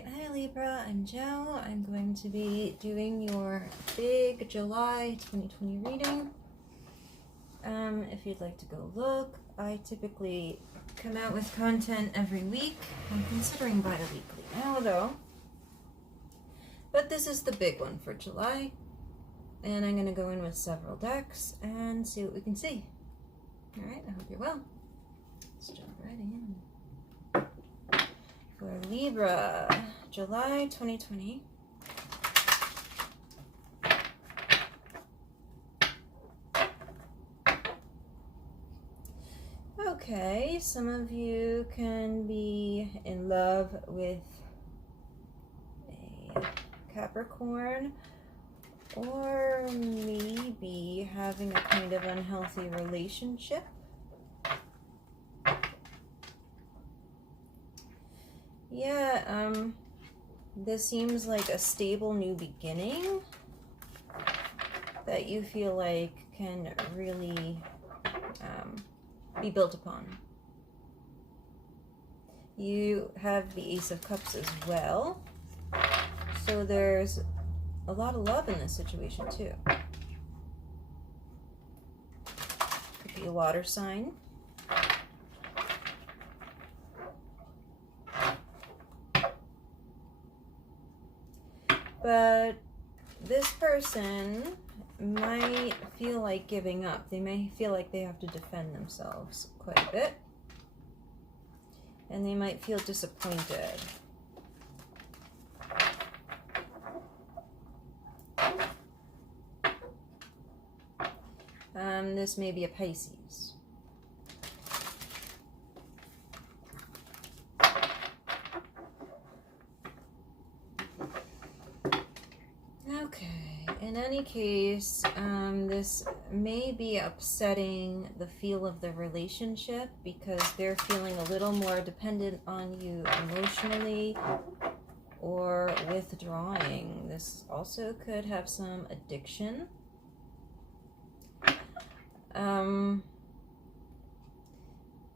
Alright, hi Libra, I'm Jo. I'm going to be doing your big July 2020 reading. If you'd like to go look, I typically come out with content every week. I'm considering bi-weekly now though. But this is the big one for July. And I'm going to go in with several decks and see what we can see. Alright, I hope you're well. Let's jump right in. For Libra, July 2020. Okay, some of you can be in love with a Capricorn, or maybe having a kind of unhealthy relationship. Yeah, this seems like a stable new beginning that you feel like can really be built upon. You have the Ace of Cups as well, so there's a lot of love in this situation too. Could be a water sign. But this person might feel like giving up. They may feel like they have to defend themselves quite a bit. And they might feel disappointed. This may be a Pisces. Okay, in any case, this may be upsetting the feel of the relationship because they're feeling a little more dependent on you emotionally or withdrawing. This also could have some addiction.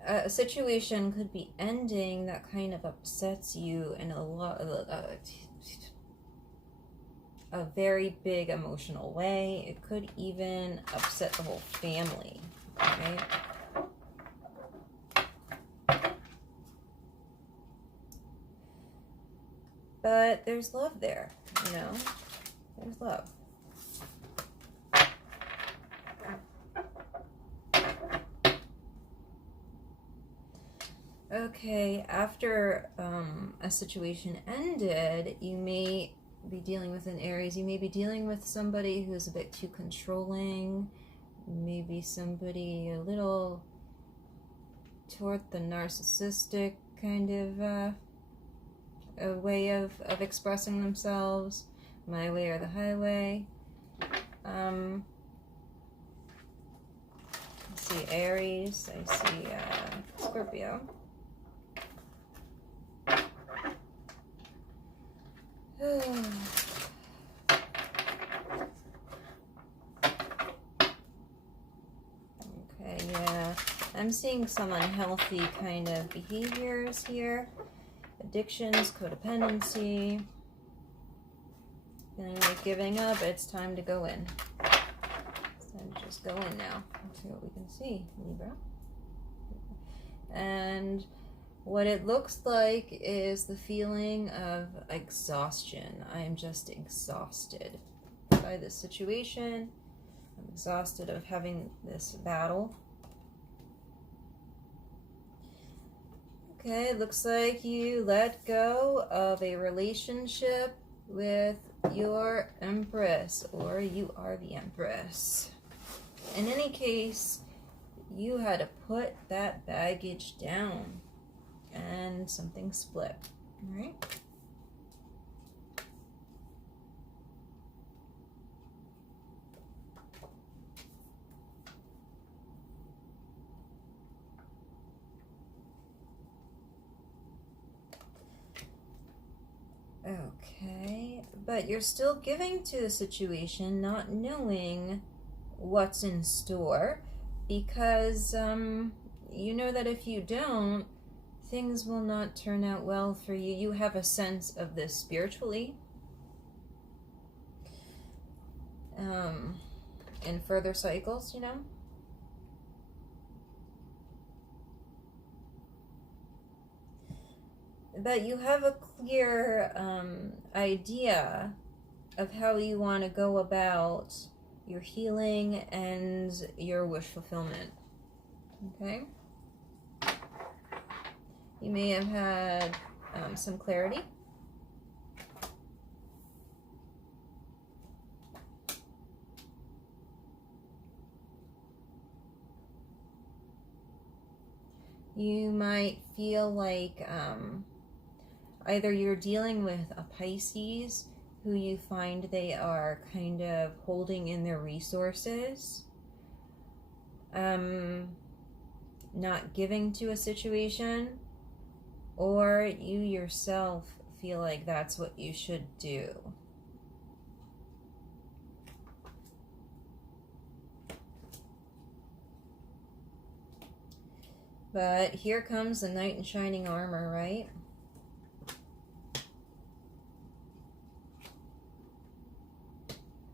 A situation could be ending that kind of upsets you in a very big emotional way. It could even upset the whole family, right? But there's love there, you know? There's love. Okay, after a situation ended, you may be dealing with an Aries. You may be dealing with somebody who's a bit too controlling, maybe somebody a little toward the narcissistic kind of a way of expressing themselves, my way or the highway. I see Aries, I see Scorpio. Okay, yeah. I'm seeing some unhealthy kind of behaviors here. Addictions, codependency. Feeling like giving up, it's time to go in. It's time to just go in now. Let's see what we can see, Libra. And what it looks like is the feeling of exhaustion. I'm just exhausted by this situation. I'm exhausted of having this battle. Okay, it looks like you let go of a relationship with your Empress, or you are the Empress. In any case, you had to put that baggage down. And something split, all right? Okay, but you're still giving to the situation, not knowing what's in store, because you know that if you don't, things will not turn out well for you. You have a sense of this spiritually. In further cycles, you know. But you have a clear idea of how you want to go about your healing and your wish fulfillment. Okay? You may have had some clarity. You might feel like either you're dealing with a Pisces who you find they are kind of holding in their resources, not giving to a situation, or you yourself feel like that's what you should do. But here comes the knight in shining armor, right?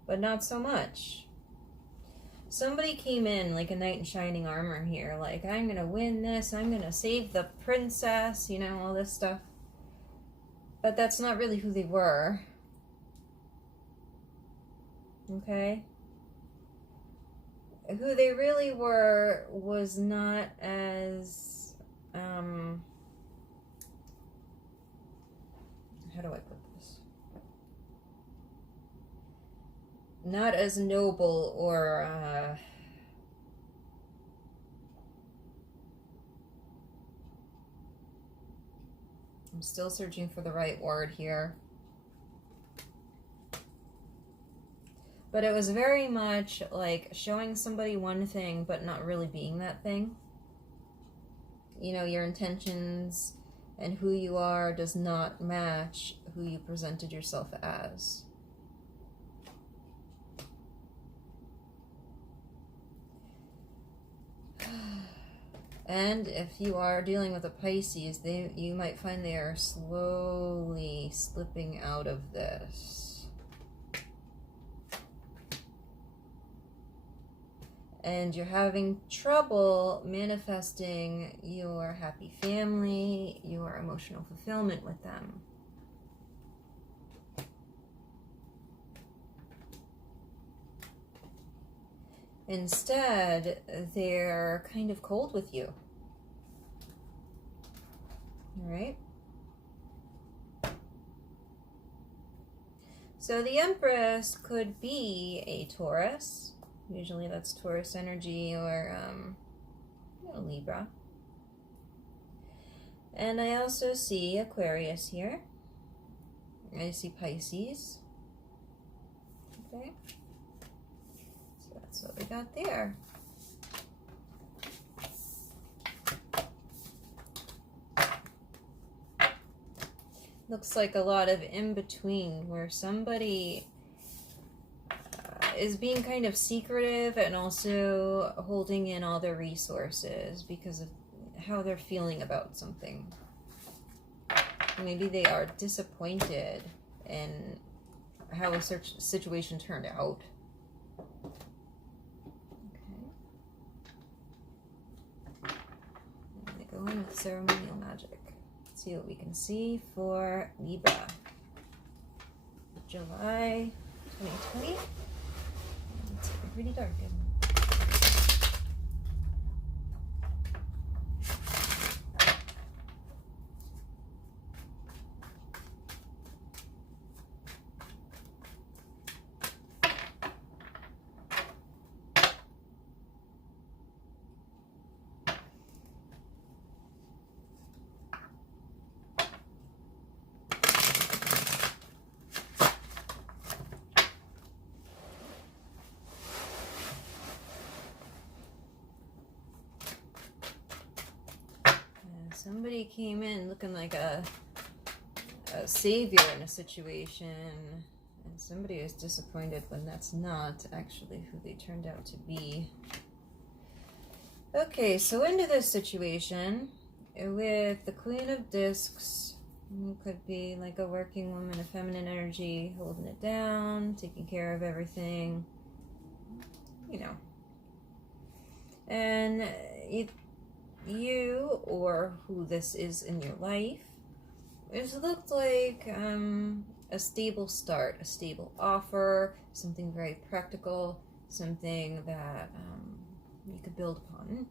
But not so much. Somebody came in like a knight in shining armor here, like, I'm gonna win this, I'm gonna save the princess, you know, all this stuff. But that's not really who they were. Okay? Who they really were was not as, how do I put this? Not as noble or, I'm still searching for the right word here. But it was very much like showing somebody one thing, but not really being that thing. You know, your intentions and who you are does not match who you presented yourself as. And if you are dealing with a Pisces, you might find they are slowly slipping out of this. And you're having trouble manifesting your happy family, your emotional fulfillment with them. Instead, they're kind of cold with you. All right? So the Empress could be a Taurus. Usually that's Taurus energy or Libra. And I also see Aquarius here. I see Pisces. Okay. So that's what we got there. Looks like a lot of in-between where somebody is being kind of secretive and also holding in all their resources because of how they're feeling about something. Maybe they are disappointed in how a situation turned out. Okay. I'm going to go in with ceremonial magic. Let's see what we can see for Libra. July 2020. It's pretty dark in. Somebody came in looking like a savior in a situation, and somebody is disappointed when that's not actually who they turned out to be. Okay, so into this situation, With the Queen of Discs, it could be like a working woman, a feminine energy, holding it down, taking care of everything, you know. And you or who this is in your life, it looked like a stable start, a stable offer, something very practical, something that you could build upon.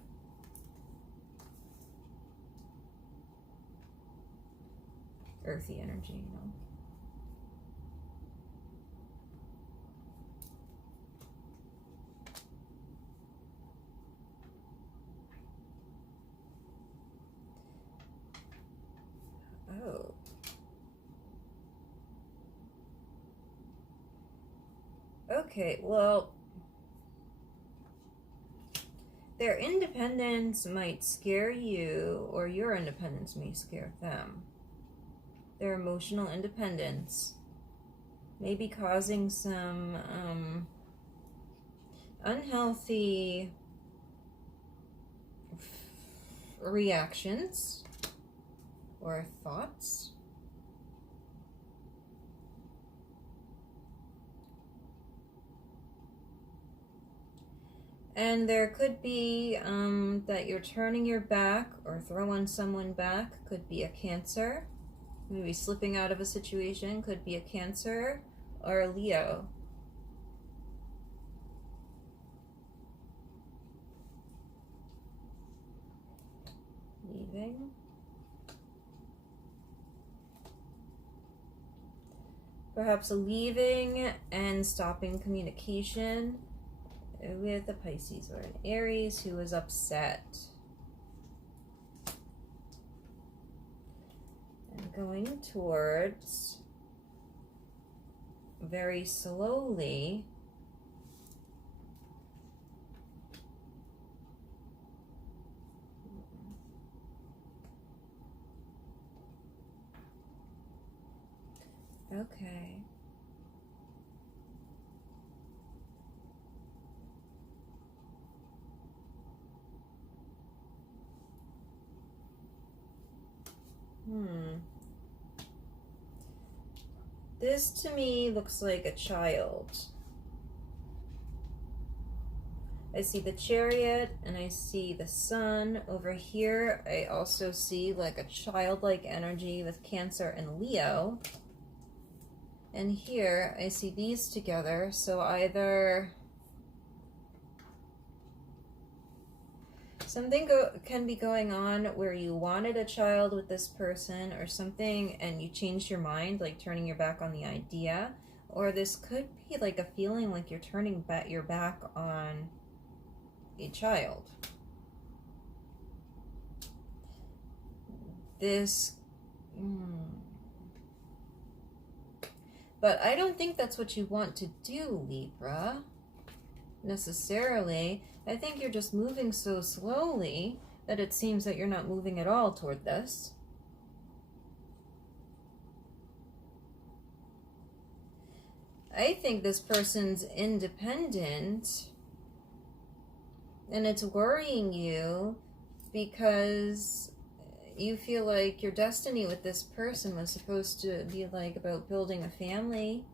Earthy energy, you know. Oh. Okay, well, their independence might scare you, or your independence may scare them. Their emotional independence may be causing some unhealthy reactions or thoughts. And there could be that you're turning your back or throwing someone back. Could be a Cancer. Maybe slipping out of a situation. Could be a Cancer or a Leo. Leaving. Perhaps leaving and stopping communication with a Pisces or an Aries who is upset. And going towards, very slowly, okay. This to me looks like a child. I see the Chariot and I see the Sun. Over here I also see like a childlike energy with Cancer and Leo. And here I see these together, so either something can be going on where you wanted a child with this person or something and you changed your mind, like turning your back on the idea. Or this could be like a feeling like you're turning your back on a child. This... But I don't think that's what you want to do, Libra, necessarily. I think you're just moving so slowly that it seems that you're not moving at all toward this. I think this person's independent, and it's worrying you because you feel like your destiny with this person was supposed to be like about building a family,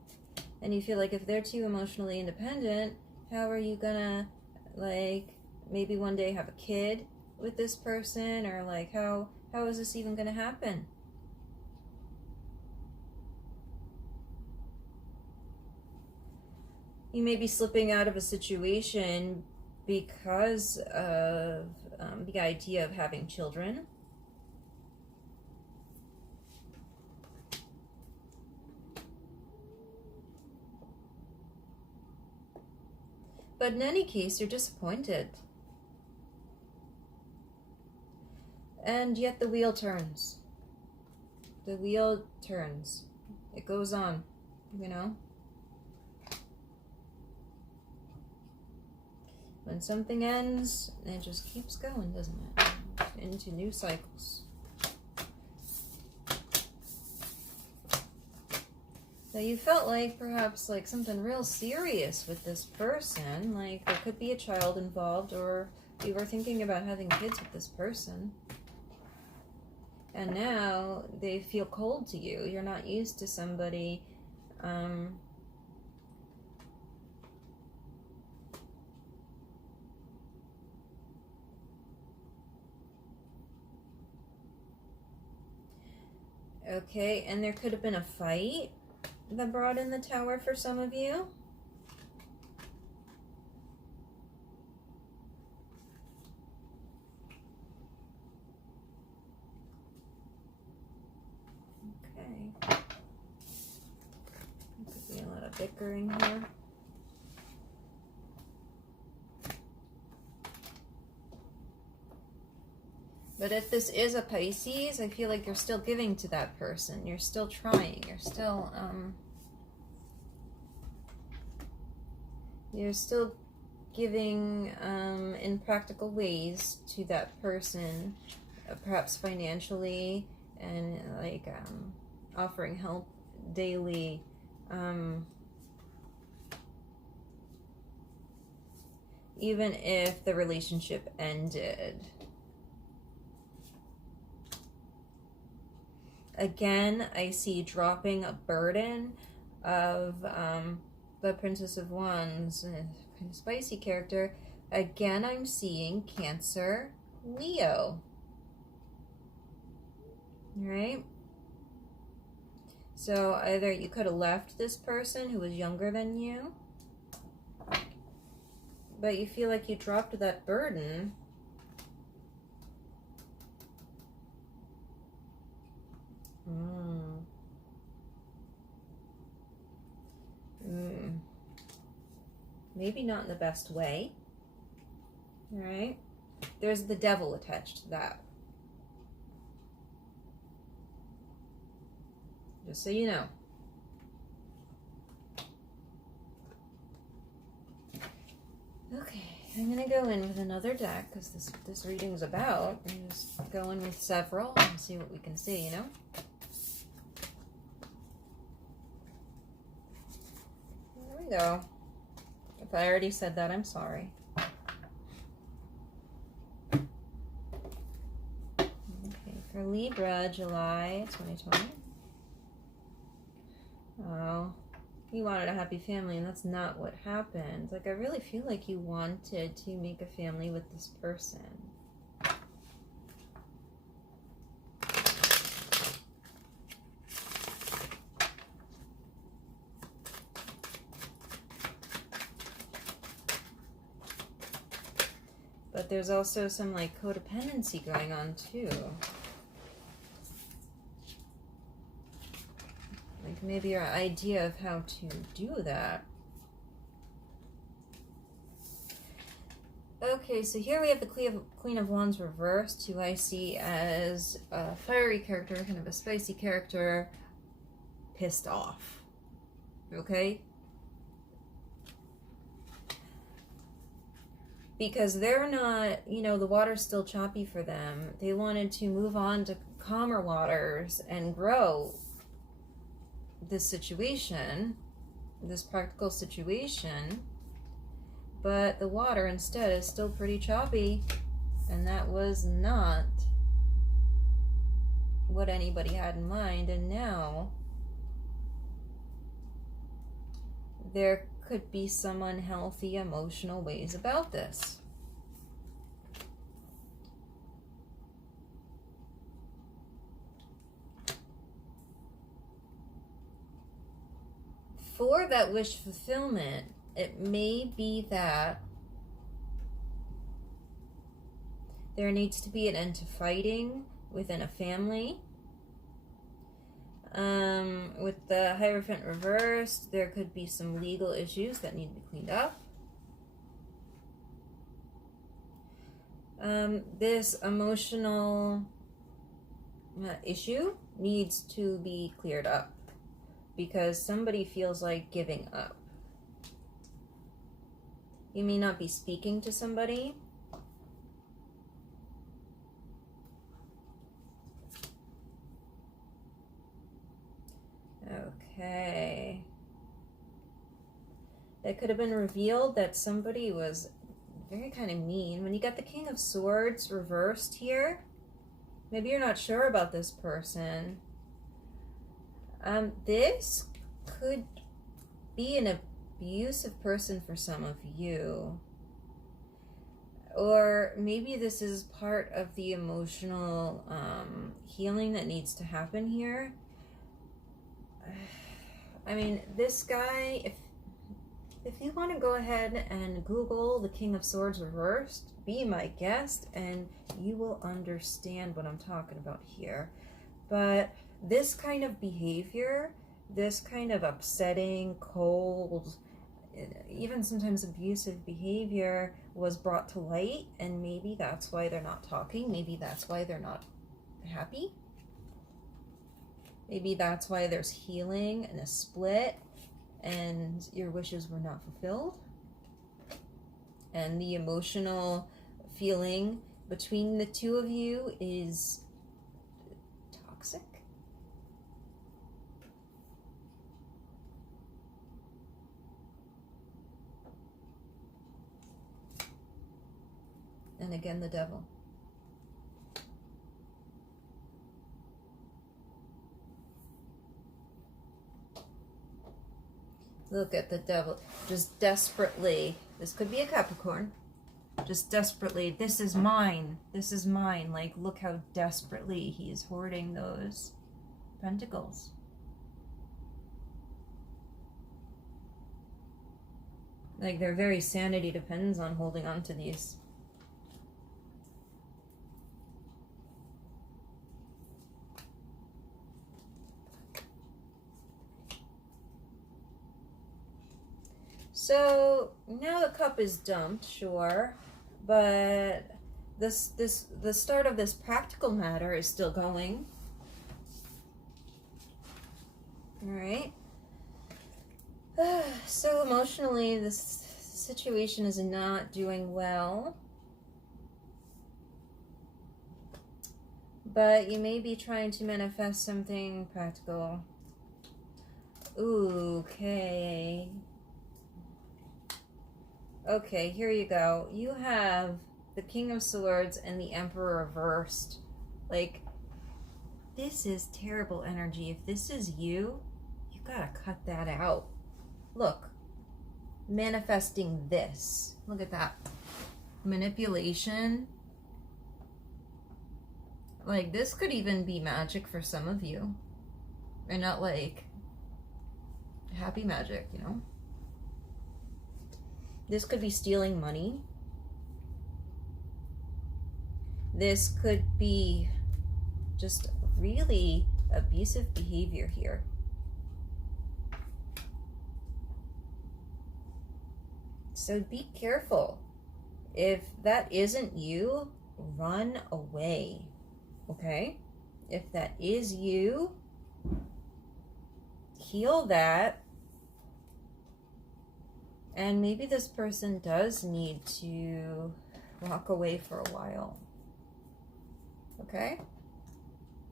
and you feel like if they're too emotionally independent, how are you gonna like maybe one day have a kid with this person, or like how is this even gonna happen? You may be slipping out of a situation because of the idea of having children. But in any case, you're disappointed. And yet the wheel turns. The wheel turns. It goes on, you know? When something ends, it just keeps going, doesn't it? Into new cycles. So you felt like perhaps like something real serious with this person, like there could be a child involved, or you were thinking about having kids with this person. And now they feel cold to you. You're not used to somebody okay, and there could have been a fight that brought in the Tower for some of you. Okay. There could be a lot of bickering here. But if this is a Pisces, I feel like you're still giving to that person. You're still trying. You're still giving in practical ways to that person, perhaps financially, and like offering help daily. Even if the relationship ended. Again, I see dropping a burden of the Princess of Wands, kind of spicy character. Again, I'm seeing Cancer, Leo. Right? So either you could have left this person who was younger than you, but you feel like you dropped that burden. Maybe not in the best way. All right? There's the devil attached to that. Just so you know. Okay, I'm gonna go in with another deck because this reading's about. I'm just go in with several and see what we can see, you know? There we go. If I already said that, I'm sorry. Okay, for Libra, July 2020. Oh, you wanted a happy family, and that's not what happened. Like, I really feel like you wanted to make a family with this person. But there's also some, like, codependency going on, too. Like, maybe your idea of how to do that. Okay, so here we have the Queen of Wands reversed, who I see as a fiery character, kind of a spicy character, pissed off. Okay? Because they're not, you know, the water's still choppy for them. They wanted to move on to calmer waters and grow this situation, this practical situation, but the water instead is still pretty choppy, and that was not what anybody had in mind. And now there could be some unhealthy emotional ways about this. For that wish fulfillment, it may be that there needs to be an end to fighting within a family. With the Hierophant reversed, there could be some legal issues that need to be cleaned up. This emotional issue needs to be cleared up because somebody feels like giving up. You may not be speaking to somebody. Okay. It could have been revealed that somebody was very kind of mean. When you got the King of Swords reversed here, maybe you're not sure about this person. This could be an abusive person for some of you. Or maybe this is part of the emotional healing that needs to happen here. I mean, this guy, if you want to go ahead and Google the King of Swords reversed, be my guest, and you will understand what I'm talking about here. But this kind of behavior, this kind of upsetting, cold, even sometimes abusive behavior was brought to light, and maybe that's why they're not talking. Maybe that's why they're not happy. Maybe that's why there's healing and a split and your wishes were not fulfilled. And the emotional feeling between the two of you is toxic. And again, the devil. Look at the devil, just desperately, this could be a Capricorn, just desperately, this is mine, like look how desperately he's hoarding those pentacles. Like their very sanity depends on holding on to these. So now the cup is dumped, sure, but the start of this practical matter is still going. All right. So emotionally, this situation is not doing well, but you may be trying to manifest something practical. Okay. Okay, here you go. You have the King of Swords and the Emperor reversed. Like, this is terrible energy. If this is you, you gotta cut that out. Look, manifesting this. Look at that. Manipulation. Like, this could even be magic for some of you. And not like happy magic, you know? This could be stealing money. This could be just really abusive behavior here. So be careful. If that isn't you, run away, okay? If that is you, heal that. And maybe this person does need to walk away for a while. Okay?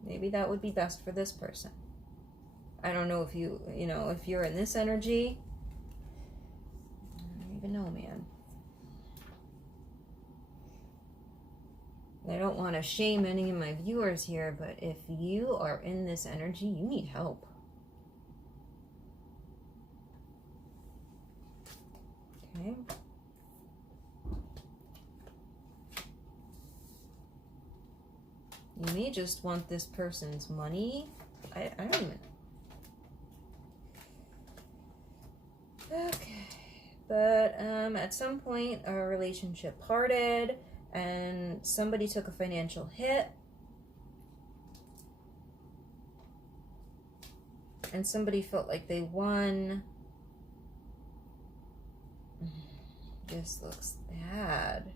Maybe that would be best for this person. I don't know if you know, if you're in this energy. I don't even know, man. I don't want to shame any of my viewers here, but if you are in this energy, you need help. Okay. You may just want this person's money. I don't even. Okay. But at some point a relationship parted and somebody took a financial hit. And somebody felt like they won. This looks bad.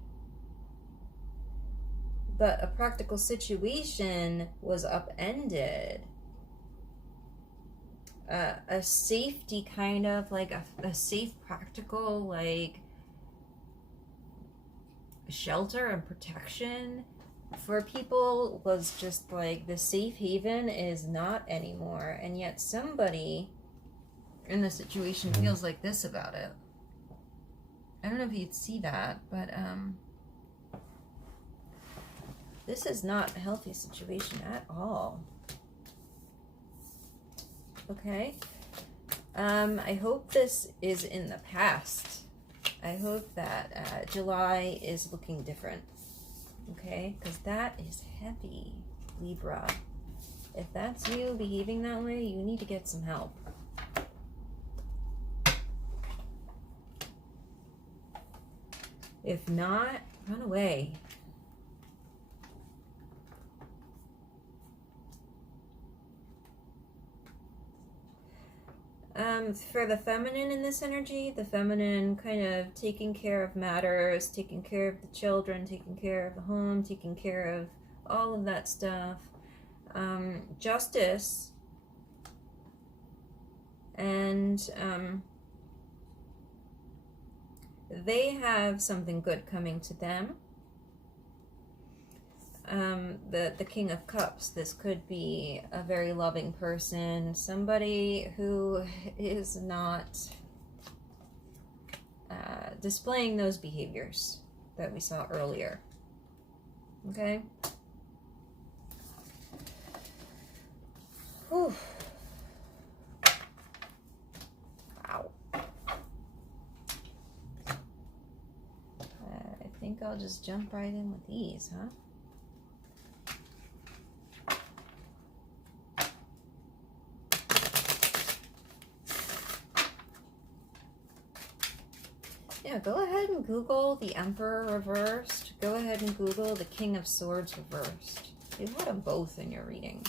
But a practical situation was upended. A safety kind of, like a safe, practical, like shelter and protection for people was just like the safe haven is not anymore. And yet somebody in the situation feels like this about it. I don't know if you'd see that, but This is not a healthy situation at all. Okay. I hope this is in the past. I hope that July is looking different. Okay? Because that is heavy, Libra. If that's you behaving that way, you need to get some help. If not, run away. For the feminine in this energy, the feminine kind of taking care of matters, taking care of the children, taking care of the home, taking care of all of that stuff. Justice. And they have something good coming to them. The King of Cups, this could be a very loving person, somebody who is not displaying those behaviors that we saw earlier. Okay? Whew. Wow. I think I'll just jump right in with these, huh? Yeah, go ahead and Google the Emperor reversed. Go ahead and Google the King of Swords reversed. You've had them both in your reading.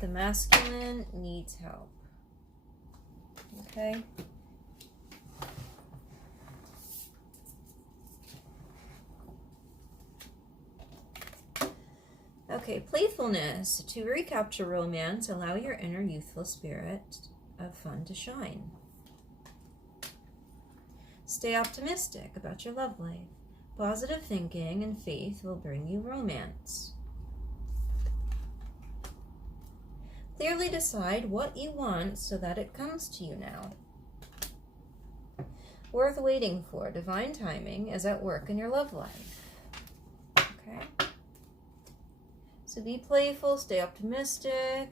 The masculine needs help. Okay? Okay, playfulness. To recapture romance, allow your inner youthful spirit of fun to shine. Stay optimistic about your love life. Positive thinking and faith will bring you romance. Clearly decide what you want so that it comes to you now. Worth waiting for. Divine timing is at work in your love life. Okay? So be playful, stay optimistic.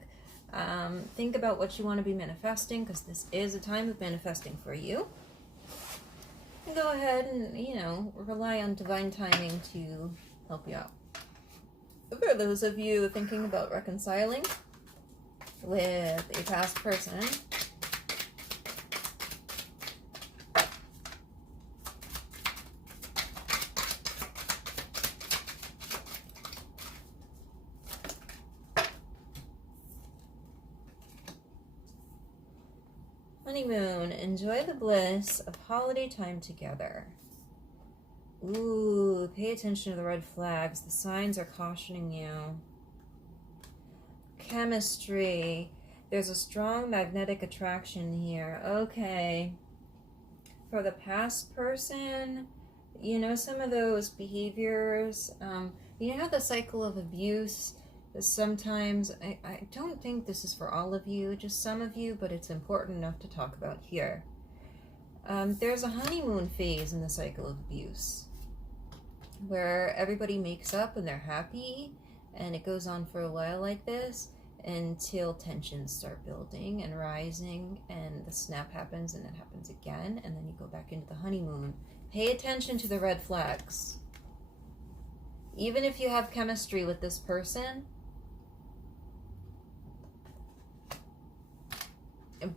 Think about what you want to be manifesting, because this is a time of manifesting for you. And go ahead and, rely on divine timing to help you out. For those of you thinking about reconciling with a past person, honeymoon, enjoy the bliss of holiday time together. Ooh, pay attention to the red flags. The signs are cautioning you. Chemistry. There's a strong magnetic attraction here. Okay. For the past person, some of those behaviors, how the cycle of abuse is sometimes, I don't think this is for all of you, just some of you, but it's important enough to talk about here. There's a honeymoon phase in the cycle of abuse where everybody makes up and they're happy, and it goes on for a while like this until tensions start building and rising, and the snap happens, and it happens again, and then you go back into the honeymoon. Pay attention to the red flags. Even if you have chemistry with this person,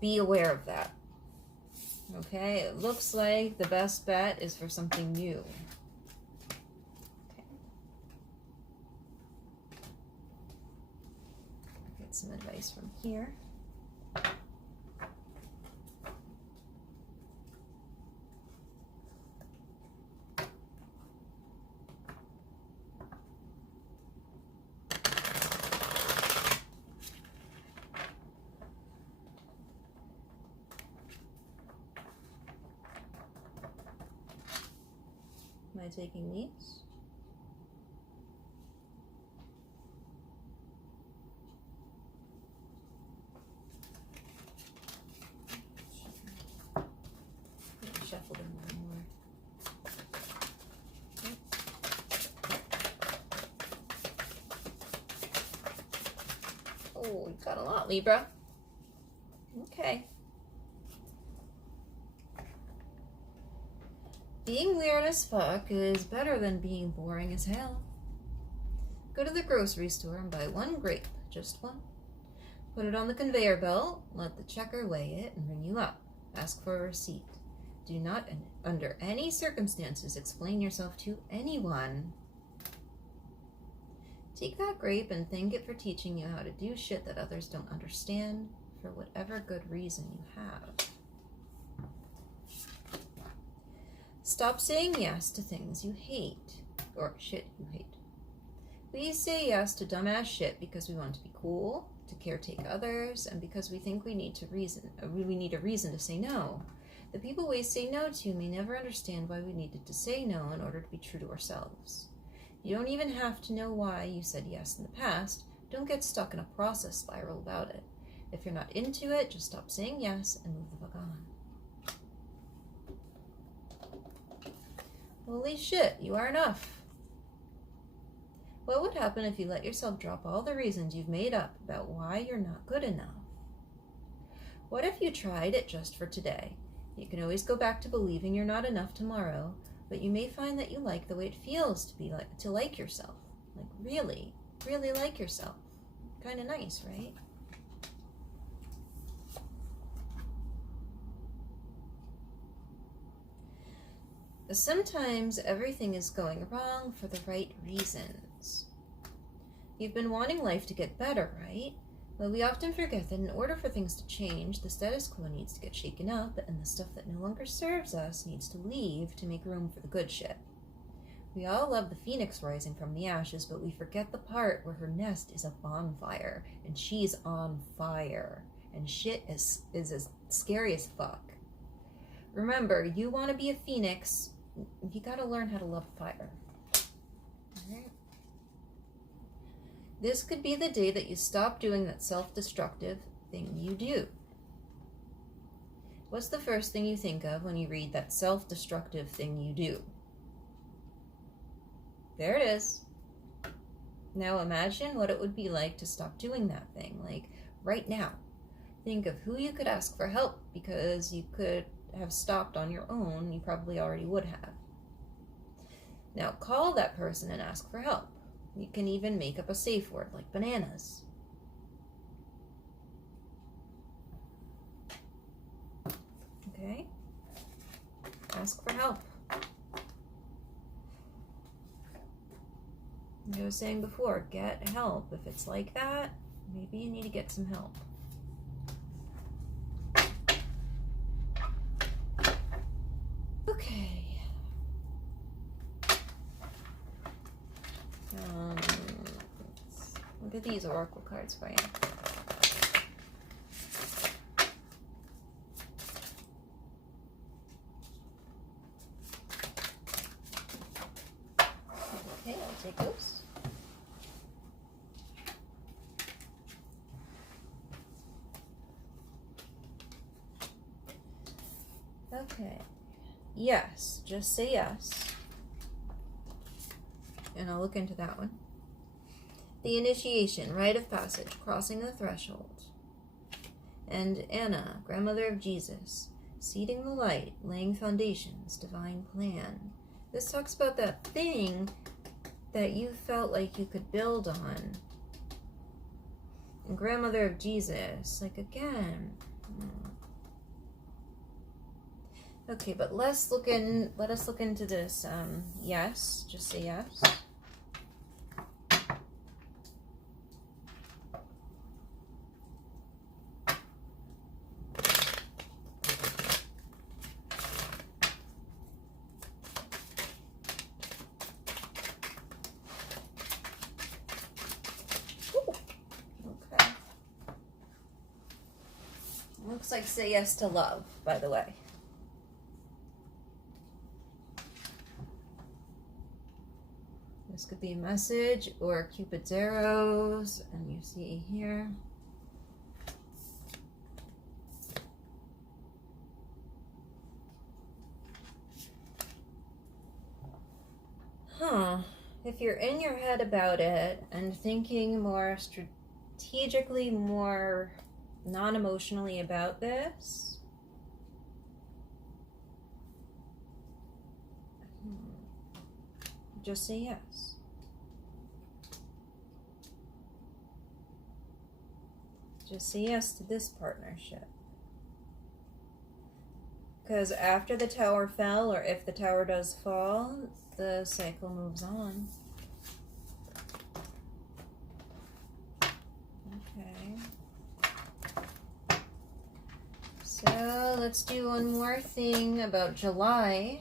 be aware of that. Okay, it looks like the best bet is for something new. Get some advice from here. Am I taking these? Shuffle them a little more. Okay. Oh, you've got a lot, Libra. Okay. Being weird as fuck is better than being boring as hell. Go to the grocery store and buy one grape, just one. Put it on the conveyor belt, let the checker weigh it and ring you up. Ask for a receipt. Do not, under any circumstances, explain yourself to anyone. Take that grape and thank it for teaching you how to do shit that others don't understand, for whatever good reason you have. Stop saying yes to things you hate, or shit you hate. We say yes to dumbass shit because we want to be cool, to caretake others, and because we think we need a reason to say no. The people we say no to may never understand why we needed to say no in order to be true to ourselves. You don't even have to know why you said yes in the past. Don't get stuck in a process spiral about it. If you're not into it, just stop saying yes and move the fuck on. Holy shit, you are enough. What would happen if you let yourself drop all the reasons you've made up about why you're not good enough? What if you tried it just for today? You can always go back to believing you're not enough tomorrow, but you may find that you like the way it feels to like yourself. Like really, really like yourself. Kind of nice, right? Sometimes everything is going wrong for the right reasons. You've been wanting life to get better, right? But we often forget that in order for things to change, the status quo needs to get shaken up, and the stuff that no longer serves us needs to leave to make room for the good shit. We all love the phoenix rising from the ashes, but we forget the part where her nest is a bonfire, and she's on fire, and shit is as scary as fuck. Remember, you want to be a phoenix, you gotta learn how to love fire. Alright? This could be the day that you stop doing that self-destructive thing you do. What's the first thing you think of when you read that self-destructive thing you do? There it is. Now imagine what it would be like to stop doing that thing, like right now. Think of who you could ask for help, because you could have stopped on your own. You probably already would have. Now call that person and ask for help. You can even make up a safe word like bananas. Okay? Ask for help. Like I was saying before, get help. If it's like that, maybe you need to get some help. Okay. Look at these oracle cards for you. Okay, I'll take those. Okay. Yes, just say yes. And I'll look into that one. The initiation, rite of passage, crossing the threshold. And Anna, grandmother of Jesus, seeding the light, laying foundations, divine plan. This talks about that thing that you felt like you could build on. And grandmother of Jesus, like again. Okay, but let us look into this. Yes, just say yes. Looks like say yes to love, by the way. This could be a message or Cupid's arrows, and you see here. If you're in your head about it and thinking more strategically, more non-emotionally about this. Just say yes. Just say yes to this partnership. Because after the tower fell, or if the tower does fall, the cycle moves on. Okay. So let's do one more thing about July.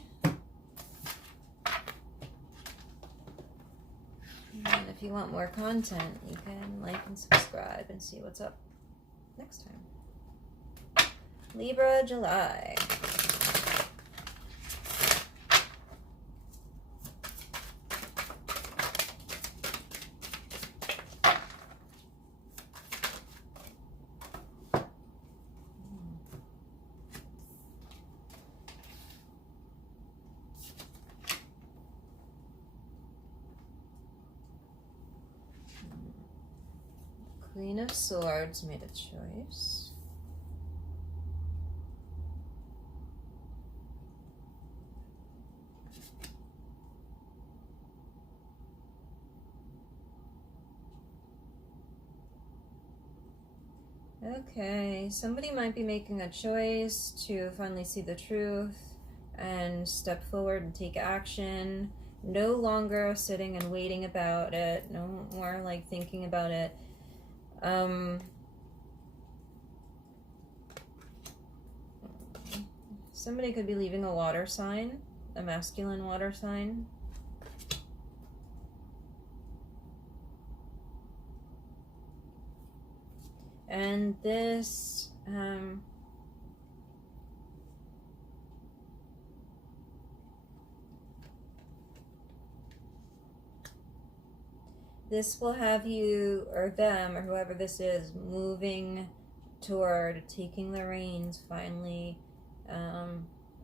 And if you want more content, you can like and subscribe and see what's up next time. Libra July. Queen of Swords made a choice. Okay, somebody might be making a choice to finally see the truth and step forward and take action. No longer sitting and waiting about it. No more like thinking about it. Somebody could be leaving a water sign, a masculine water sign. And this, this will have you, or them, or whoever this is, moving toward taking the reins, finally,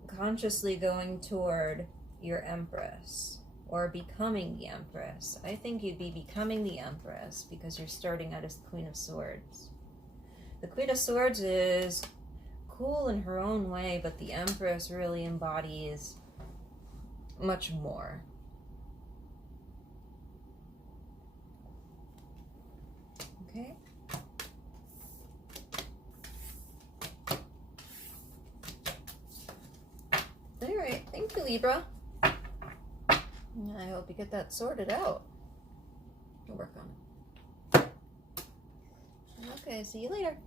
consciously going toward your Empress, or becoming the Empress. I think you'd be becoming the Empress because you're starting out as the Queen of Swords. The Queen of Swords is cool in her own way, but the Empress really embodies much more. Okay. All right, thank you, Libra. I hope you get that sorted out. We'll work on it. Okay, see you later.